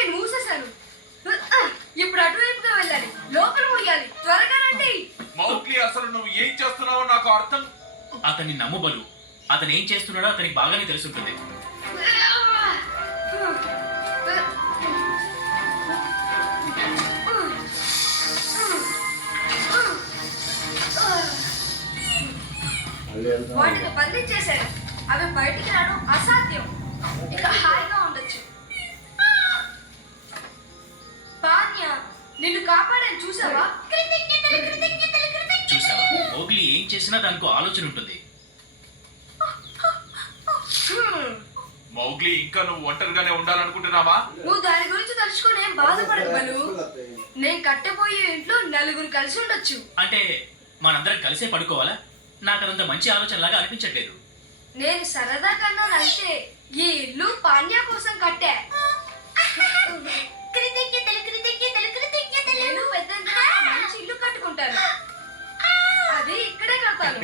నేను మూసేశాను. ఇప్పుడు అటువైపుగా వెళ్ళాలి, లోపల పోయాలి. త్వరగా రండి. మౌగ్లీ, అసలు నువ్వు ఏం చేస్తున్నావో నాకు అర్థం. అతన్ని నమ్ముబలు. అతను ఏం చేస్తున్నాడో అతనికి బాగానే తెలుసుంటుంది. వాటిని బంధించేశారు. అవి బయటికి రావడం అసాధ్యం. ఇక హాయిగా ఉండొచ్చు. పాన్య, నిన్ను కాపాడాను, చూసావా? చూసావా, మోగ్లీ ఏం చేసినా దానికి ఆలోచన ఉంటుంది. మౌగ్లీ, ఇంకా నువ్వు ఒంటరిగానే ఉండాలనుకుంటున్నావా? నువ్వు దాని గురించి తలుచుకుని ఏం బాధపడకు బలు. నేను కట్టబోయే ఇంట్లో నలుగురు కలిసి ఉండొచ్చు. అంటే మనందరం కలిసే పడుకోవాలా? నాకు అదంత మంచి ఆలోచన లాగా అనిపించట్లేదు. నేను సరదా కన్నా అయితే ఈ ఇల్లు పాన్యా కోసం కట్టా. నేను పెద్ద మంచి ఇల్లు కట్టుకుంటాను. అది ఇక్కడే కడతాను.